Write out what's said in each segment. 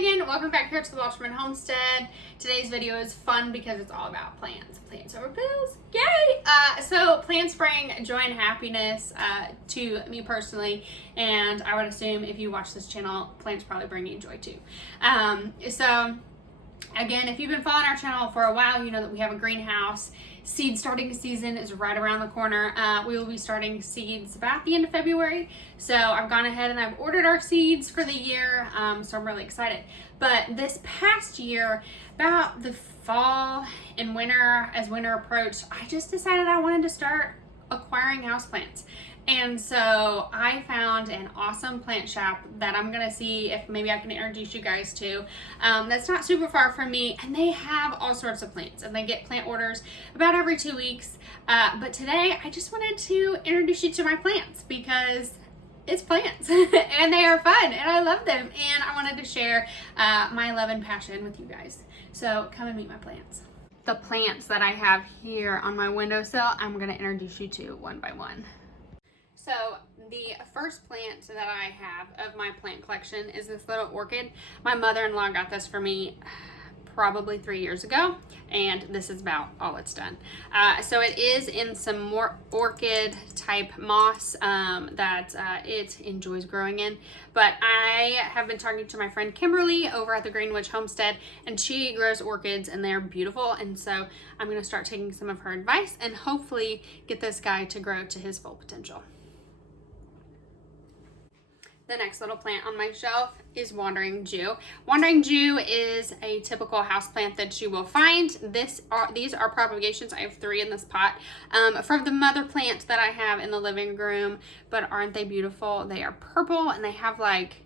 Megan. Welcome back here to the Wolterman Homestead. Today's video is fun because it's all about plants. Plants over bills. Yay! So plants bring joy and happiness to me personally, and I would assume if you watch this channel, plants probably bring you joy too. So again, if you've been following our channel for a while, you know that we have a greenhouse. Seed starting season is right around the corner. We will be starting seeds about the end of February. So I've gone ahead and I've ordered our seeds for the year. So I'm really excited. But this past year, about the fall and winter, as winter approached, I just decided I wanted to start acquiring houseplants. And so I found an awesome plant shop that I'm gonna see if maybe I can introduce you guys to. That's not super far from me, and they have all sorts of plants, and they get plant orders about every 2 weeks. But today I just wanted to introduce you to my plants because it's plants and they are fun and I love them, and I wanted to share my love and passion with you guys. So come and meet my plants. The plants that I have here on my windowsill, I'm gonna introduce you to one by one. So the first plant that I have of my plant collection is this little orchid. My mother-in-law got this for me probably 3 years ago, and this is about all it's done. So it is in some more orchid type moss that it enjoys growing in. But I have been talking to my friend Kimberly over at the Greenwich Homestead, and she grows orchids and they're beautiful. And so I'm gonna start taking some of her advice and hopefully get this guy to grow to his full potential. The next little plant on my shelf is Wandering Jew. Wandering Jew is a typical houseplant that you will find. These are propagations. I have 3 in this pot from the mother plant that I have in the living room. But aren't they beautiful? They are purple and they have like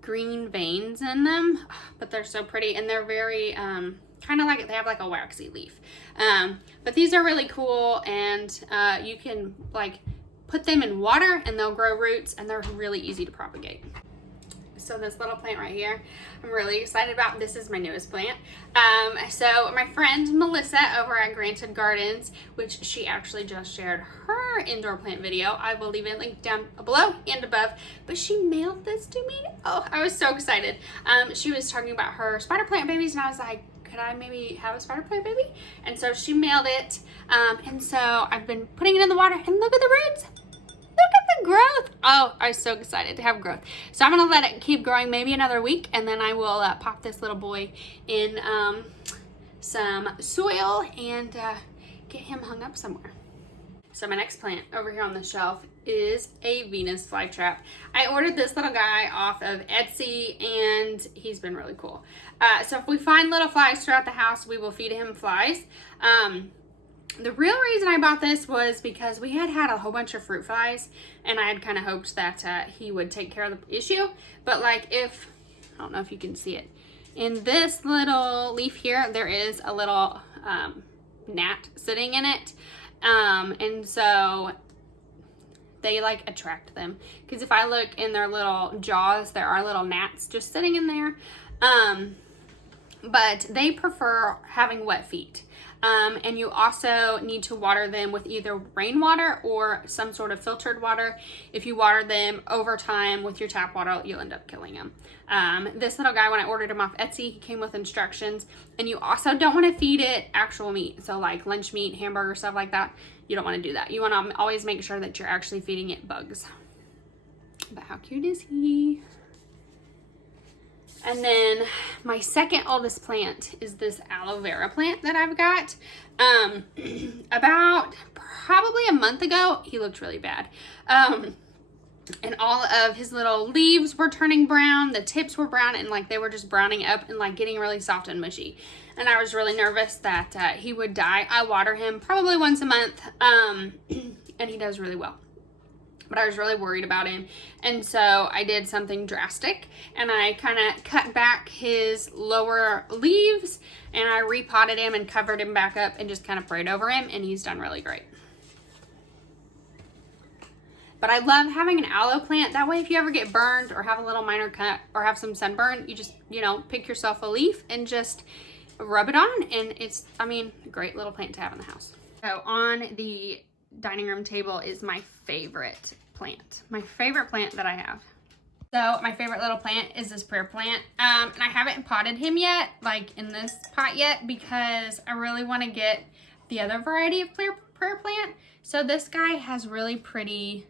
green veins in them, but they're so pretty, and they're very kind of like, they have like a waxy leaf. But these are really cool, and you can like put them in water and they'll grow roots, and they're really easy to propagate. So this little plant right here, I'm really excited about. This is my newest plant. So my friend Melissa over at Granted Gardens, which she actually just shared her indoor plant video. I will leave it linked down below and above, but she mailed this to me. Oh, I was so excited. She was talking about her spider plant babies, and I was like, could I maybe have a spider plant baby? And so she mailed it. And so I've been putting it in the water, and look at the roots. Look at the growth. Oh, I'm so excited to have growth. So I'm gonna let it keep growing maybe another week, and then I will pop this little boy in some soil and get him hung up somewhere. So my next plant over here on the shelf is a Venus flytrap. I ordered this little guy off of Etsy, and he's been really cool. So if we find little flies throughout the house, we will feed him flies. The real reason I bought this was because we had a whole bunch of fruit flies, and I had kind of hoped that he would take care of the issue. But like, I don't know if you can see it, in this little leaf here, there is a little gnat sitting in it. And so they like attract them, because if I look in their little jaws, there are little gnats just sitting in there. But they prefer having wet feet. And you also need to water them with either rainwater or some sort of filtered water. If you water them over time with your tap water, you'll end up killing them. This little guy, when I ordered him off Etsy, he came with instructions. And you also don't want to feed it actual meat. So like lunch meat, hamburger, stuff like that. You don't want to do that. You want to always make sure that you're actually feeding it bugs. But how cute is he? And then my second oldest plant is this aloe vera plant that I've got. About probably a month ago, he looked really bad. And all of his little leaves were turning brown. The tips were brown, and like they were just browning up and like getting really soft and mushy. And I was really nervous that he would die. I water him probably once a month, and he does really well. But I was really worried about him, and so I did something drastic, and I kind of cut back his lower leaves, and I repotted him and covered him back up and just kind of prayed over him, and he's done really great. But I love having an aloe plant. That way, if you ever get burned or have a little minor cut or have some sunburn, you just, pick yourself a leaf and just rub it on, and it's, a great little plant to have in the house. So on the dining room table is my favorite plant that I have. So my favorite little plant is this prayer plant. And I haven't potted him yet, like in this pot yet, because I really want to get the other variety of prayer plant. So this guy has really pretty,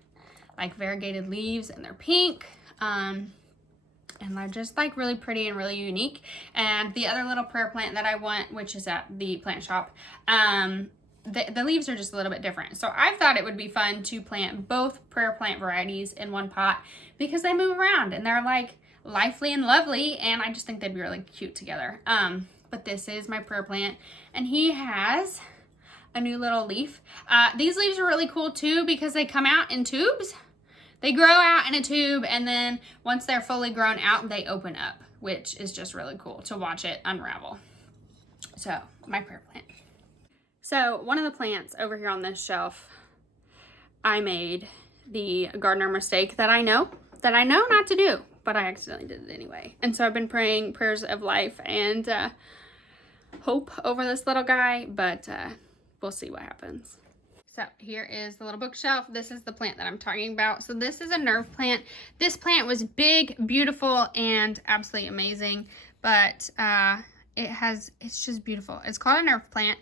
like variegated leaves, and they're pink. And they're just like really pretty and really unique. And the other little prayer plant that I want, which is at the plant shop, the leaves are just a little bit different. So I thought it would be fun to plant both prayer plant varieties in one pot because they move around and they're like lively and lovely, and I just think they'd be really cute together. But this is my prayer plant, and he has a new little leaf. These leaves are really cool too because they come out in tubes. They grow out in a tube, and then once they're fully grown out, they open up, which is just really cool to watch it unravel. So, my prayer plant. So, one of the plants over here on this shelf, I made the gardener mistake that I know not to do, but I accidentally did it anyway. And so I've been praying prayers of life and hope over this little guy, but we'll see what happens. So here is the little bookshelf. This is the plant that I'm talking about. So this is a nerve plant. This plant was big, beautiful, and absolutely amazing, but it's just beautiful. It's called a nerve plant.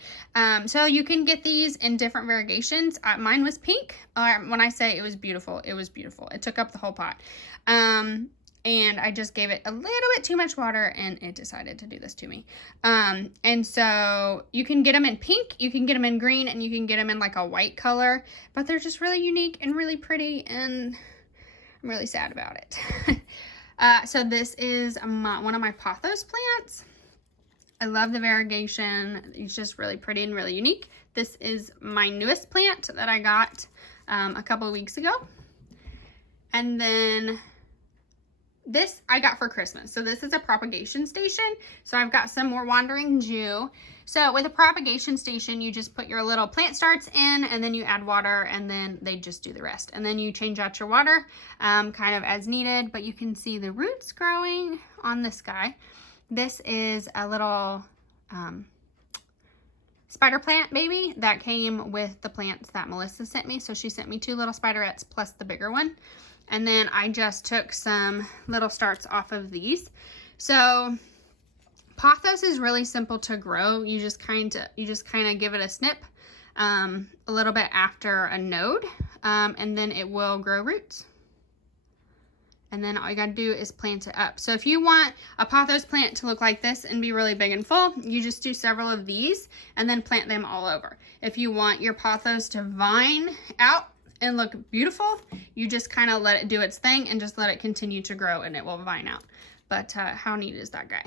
So you can get these in different variegations. Mine was pink. When I say it was beautiful, it was beautiful. It took up the whole pot. And I just gave it a little bit too much water, and it decided to do this to me. And so you can get them in pink, you can get them in green, and you can get them in like a white color, but they're just really unique and really pretty, and I'm really sad about it. So this is one of my pothos plants. I love the variegation. It's just really pretty and really unique. This is my newest plant that I got a couple of weeks ago. And then this I got for Christmas. So this is a propagation station. So I've got some more Wandering Jew. So with a propagation station, you just put your little plant starts in, and then you add water, and then they just do the rest. And then you change out your water kind of as needed, but you can see the roots growing on this guy. This is a little spider plant baby that came with the plants that Melissa sent me. So she sent me 2 little spiderettes plus the bigger one. And then I just took some little starts off of these. So pothos is really simple to grow. You just kind of give it a snip a little bit after a node, and then it will grow roots. And then all you gotta do is plant it up. So if you want a pothos plant to look like this and be really big and full, you just do several of these and then plant them all over. If you want your pothos to vine out and look beautiful, you just kind of let it do its thing and just let it continue to grow, and it will vine out. But how neat is that guy?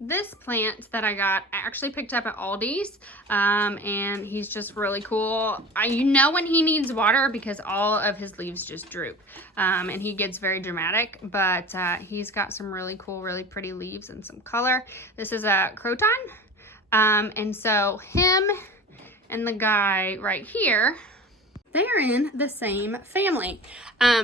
This plant that I got, I actually picked up at Aldi's, and he's just really cool. You know when he needs water because all of his leaves just droop, and he gets very dramatic, but he's got some really cool, really pretty leaves and some color. This is a croton, and so him and the guy right here, they're in the same family.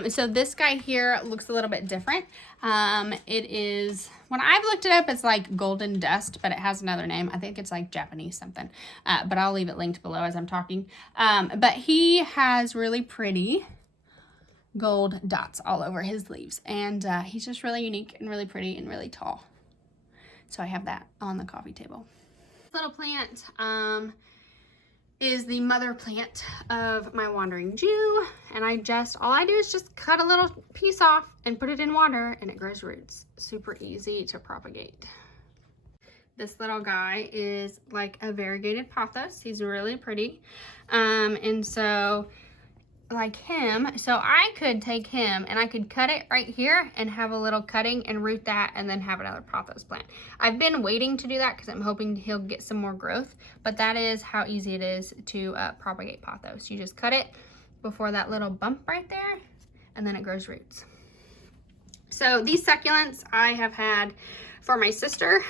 So this guy here looks a little bit different. It is, when I've looked it up, it's like golden dust, but it has another name. I think it's like Japanese something, but I'll leave it linked below as I'm talking. But he has really pretty gold dots all over his leaves, and he's just really unique and really pretty and really tall. So I have that on the coffee table. This little plant, is the mother plant of my Wandering Jew, and all I do is just cut a little piece off and put it in water, and it grows roots. Super easy to propagate. This little guy is like a variegated pothos. He's really pretty, and so like him, so I could take him and I could cut it right here and have a little cutting and root that, and then have another pothos plant. I've been waiting to do that because I'm hoping he'll get some more growth, but that is how easy it is to propagate pothos. You just cut it before that little bump right there, and then it grows roots. So these succulents I have had for my sister.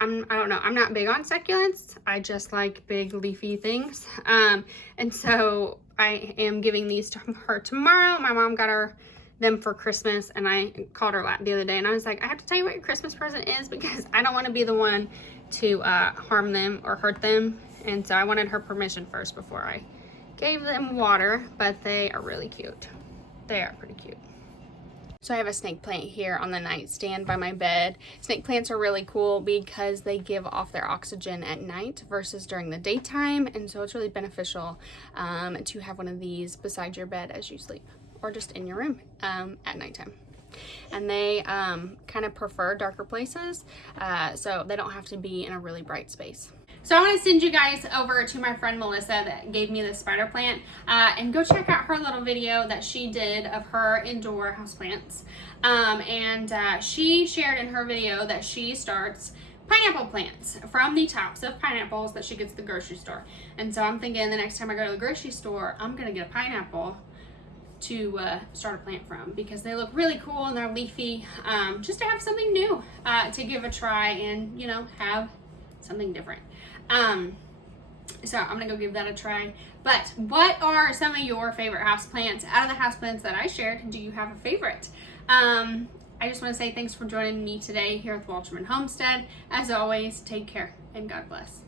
I don't know, I'm not big on succulents. I just like big leafy things. And so I am giving these to her tomorrow. My mom got them for Christmas, and I called her the other day and I was like, I have to tell you what your Christmas present is because I don't want to be the one to harm them or hurt them. And so I wanted her permission first before I gave them water, but they are really cute. They are pretty cute. So I have a snake plant here on the nightstand by my bed. Snake plants are really cool because they give off their oxygen at night versus during the daytime. And so it's really beneficial to have one of these beside your bed as you sleep, or just in your room at nighttime. And they kind of prefer darker places, so they don't have to be in a really bright space. So I want to send you guys over to my friend Melissa that gave me this spider plant, and go check out her little video that she did of her indoor houseplants. She shared in her video that she starts pineapple plants from the tops of pineapples that she gets at the grocery store. And so I'm thinking the next time I go to the grocery store, I'm going to get a pineapple to start a plant from, because they look really cool and they're leafy, just to have something new to give a try and, you know, have something different. So I'm gonna go give that a try. But what are some of your favorite houseplants? Out of the houseplants that I shared, do you have a favorite? I just want to say thanks for joining me today here at the Wolterman Homestead. As always, take care and God bless.